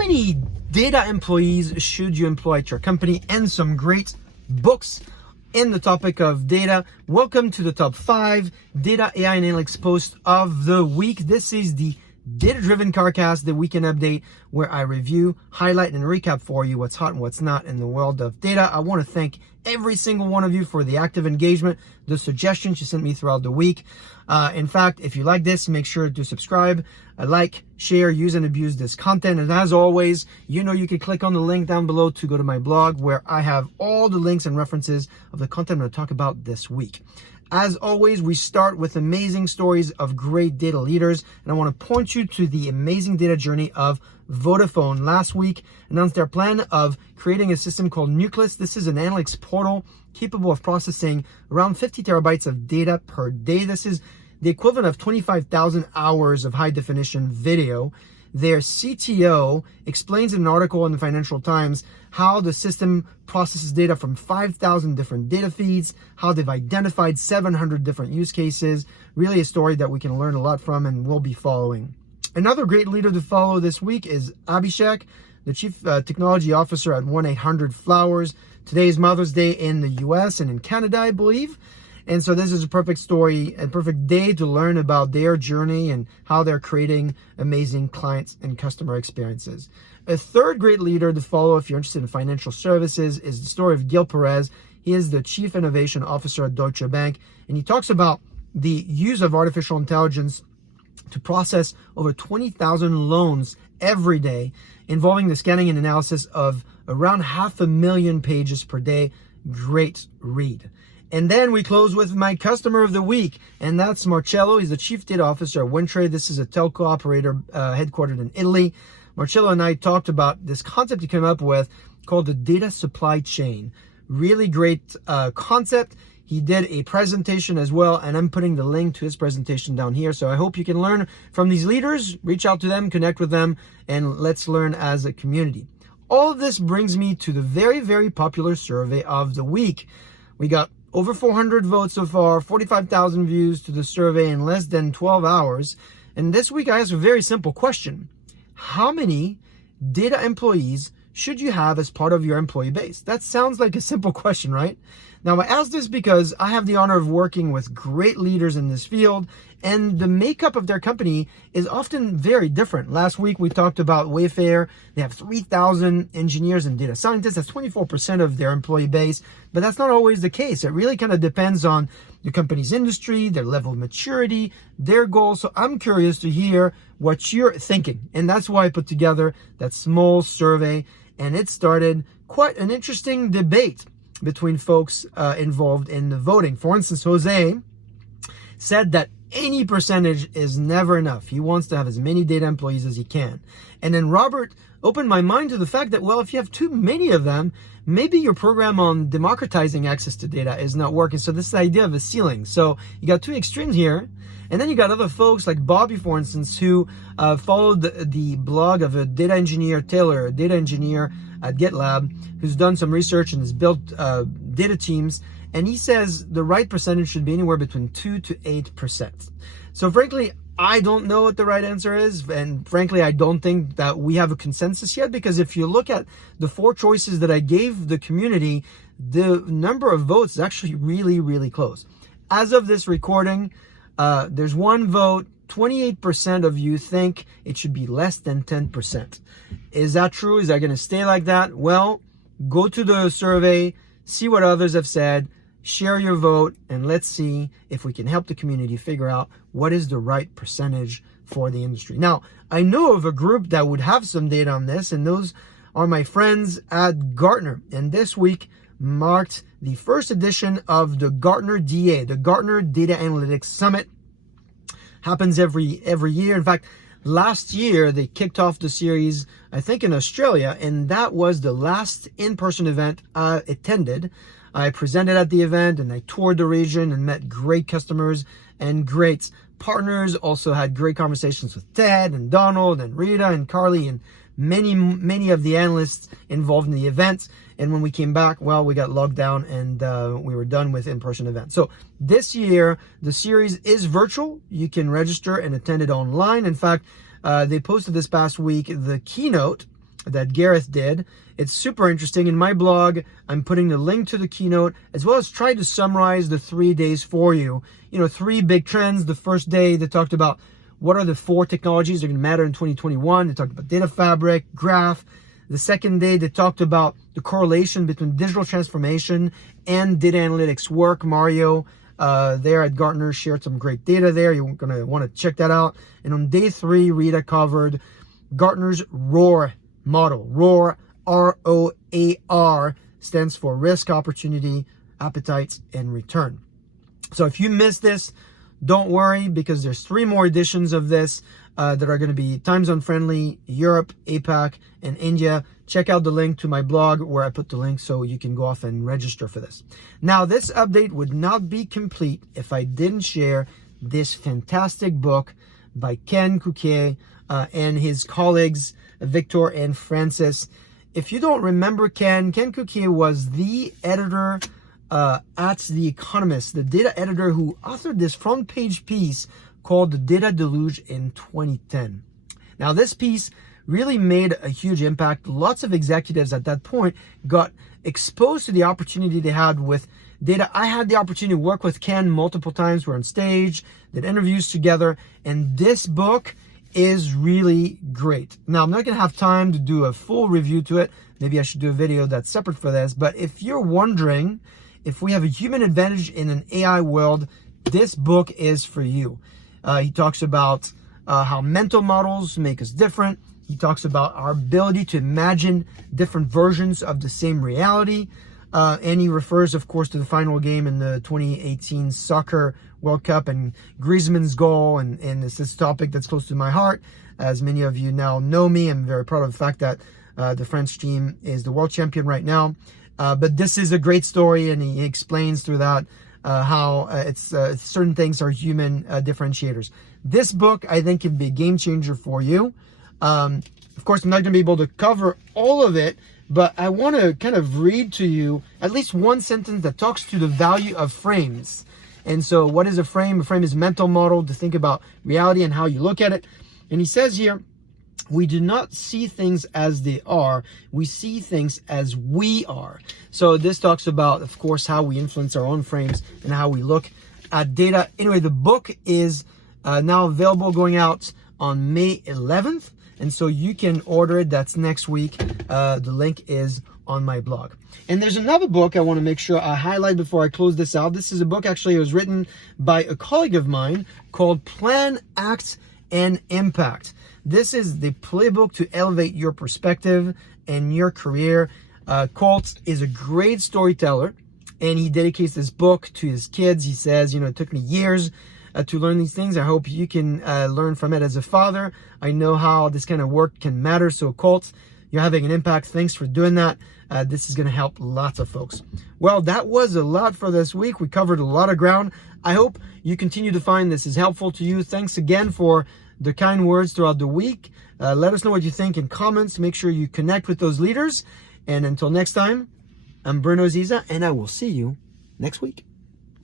many data employees should you employ at your company, and some great books in the topic of data. Welcome to the top 5 data, AI, and analytics post of the week. This is the Data-Driven Carcast, the weekend update, where I review, highlight, and recap for you what's hot and what's not in the world of data. I want to thank every single one of you for the active engagement, the suggestions you sent me throughout the week. In fact, if you like this, make sure to subscribe, like, share, use, and abuse this content. And as always, you know you can click on the link down below to go to my blog, where I have all the links and references of the content I'm going to talk about this week. As always, we start with amazing stories of great data leaders, and I want to point you to the amazing data journey of Vodafone. Last week announced their plan of creating a system called Nucleus. This is an analytics portal capable of processing around 50 terabytes of data per day. This is the equivalent of 25,000 hours of high definition video. Their CTO explains in an article in the Financial Times how the system processes data from 5,000 different data feeds, how they've identified 700 different use cases. Really a story that we can learn a lot from and will be following. Another great leader to follow this week is Abhishek, the Chief Technology Officer at 1-800-Flowers. Today is Mother's Day in the US and in Canada, I believe. And so this is a perfect story, a perfect day to learn about their journey and how they're creating amazing clients and customer experiences. A third great leader to follow if you're interested in financial services is the story of Gil Perez. He is the Chief Innovation Officer at Deutsche Bank, and he talks about the use of artificial intelligence to process over 20,000 loans every day, involving the scanning and analysis of around 500,000 pages per day. Great read. And then we close with my customer of the week, and that's Marcello. He's the Chief Data Officer at Win Tre. This is a telco operator headquartered in Italy. Marcello and I talked about this concept he came up with called the data supply chain. Really great concept. He did a presentation as well, and I'm putting the link to his presentation down here. So I hope you can learn from these leaders, reach out to them, connect with them, and let's learn as a community. All of this brings me to the very, very popular survey of the week. We got over 400 votes so far, 45,000 views to the survey in less than 12 hours. And this week I asked a very simple question. How many data employees should you have as part of your employee base? That sounds like a simple question, right? Now, I ask this because I have the honor of working with great leaders in this field, and the makeup of their company is often very different. Last week, we talked about Wayfair. They have 3,000 engineers and data scientists. That's 24% of their employee base, but that's not always the case. It really kind of depends on the company's industry, their level of maturity, their goals. So I'm curious to hear what you're thinking, and that's why I put together that small survey, and it started quite an interesting debate between folks involved in the voting. For instance, Jose said that any percentage is never enough. He wants to have as many data employees as he can. And then Robert opened my mind to the fact that, well, if you have too many of them, maybe your program on democratizing access to data is not working. So this idea of a ceiling. So you got two extremes here. And then you got other folks like Bobby, for instance, who followed the blog of a data engineer, Taylor, a data engineer at GitLab, who's done some research and has built data teams. And he says the right percentage should be anywhere between 2 to 8%. So frankly, I don't know what the right answer is. And frankly, I don't think that we have a consensus yet, because if you look at the 4 choices that I gave the community, the number of votes is actually really, really close. As of this recording, there's one vote. 28% of you think it should be less than 10%. Is that true? Is that going to stay like that? Well, go to the survey, see what others have said, share your vote, and let's see if we can help the community figure out what is the right percentage for the industry. Now, I know of a group that would have some data on this, and those are my friends at Gartner. And this week marked the first edition of the Gartner DA, the Gartner Data Analytics Summit. Happens every year. In fact, last year they kicked off the series, I think in Australia, and that was the last in-person event I attended. I presented at the event and I toured the region and met great customers and great partners. Also had great conversations with Ted and Donald and Rita and Carly and many of the analysts involved in the event. And when we came back, well, we got locked down and we were done with in-person events. So this year, the series is virtual. You can register and attend it online. In fact, they posted this past week the keynote that Gareth did. It's super interesting. In my blog, I'm putting the link to the keynote, as well as try to summarize the 3 days for you. 3 big trends. The first day, they talked about what are the 4 technologies that are going to matter in 2021. They talked about data fabric, graph. The second day, they talked about the correlation between digital transformation and data analytics work. Mario there at Gartner shared some great data there. You're going to want to check that out. And on day 3, Rita covered Gartner's ROAR model. ROAR, R-O-A-R, stands for risk, opportunity, appetite, and return. So if you missed this, don't worry, because there's 3 more editions of this that are going to be time zone friendly: Europe, APAC, and India. Check out the link to my blog where I put the link so you can go off and register for this. Now, this update would not be complete if I didn't share this fantastic book by Ken Cukier and his colleagues, Victor and Francis. If you don't remember Ken Cukier was the editor at The Economist, the data editor who authored this front page piece called The Data Deluge in 2010. Now, this piece really made a huge impact. Lots of executives at that point got exposed to the opportunity they had with data. I had the opportunity to work with Ken multiple times. We're on stage, did interviews together, and this book is really great. Now, I'm not going to have time to do a full review to it. Maybe I should do a video that's separate for this. But if you're wondering if we have a human advantage in an AI world, this book is for you. He talks about how mental models make us different. He talks about our ability to imagine different versions of the same reality. And he refers, of course, to the final game in the 2018 Soccer World Cup and Griezmann's goal. And it's this topic that's close to my heart. As many of you now know me, I'm very proud of the fact that the French team is the world champion right now. But this is a great story, and he explains through that how certain things are human differentiators. This book, I think, can be a game changer for you. Of course, I'm not going to be able to cover all of it, but I want to kind of read to you at least one sentence that talks to the value of frames. And so what is a frame? A frame is a mental model to think about reality and how you look at it. And he says here, we do not see things as they are. We see things as we are. So this talks about, of course, how we influence our own frames and how we look at data. Anyway, the book is now available, going out on May 11th. And so you can order it. That's next week. The link is on my blog. And there's another book I want to make sure I highlight before I close this out. This is a book, actually, it was written by a colleague of mine called Plan, Act, and Impact. This is the playbook to elevate your perspective and your career. Colt is a great storyteller, and he dedicates this book to his kids. He says, it took me years to learn these things. I hope you can learn from it as a father. I know how this kind of work can matter. So Colt, you're having an impact. Thanks for doing that. This is going to help lots of folks. Well, that was a lot for this week. We covered a lot of ground. I hope you continue to find this is helpful to you. Thanks again for the kind words throughout the week. Let us know what you think in comments. Make sure you connect with those leaders. And until next time, I'm Bruno Ziza, and I will see you next week.